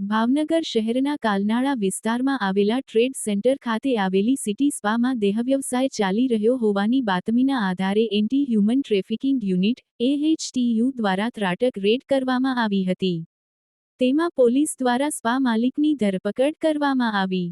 ભાવનગર શહેરના કાલનાળા વિસ્તારમાં આવેલા ટ્રેડ સેન્ટર ખાતે આવેલી સિટી સ્પામાં દેહવ્યવસાય ચાલી રહ્યો હોવાની બાતમીના આધારે એન્ટી હ્યુમન ટ્રેફિકિંગ યુનિટ (AHTU) દ્વારા ત્રાટક રેડ કરવામાં આવી હતી. તેમાં પોલીસ દ્વારા સ્પા માલિકની ધરપકડ કરવામાં આવી.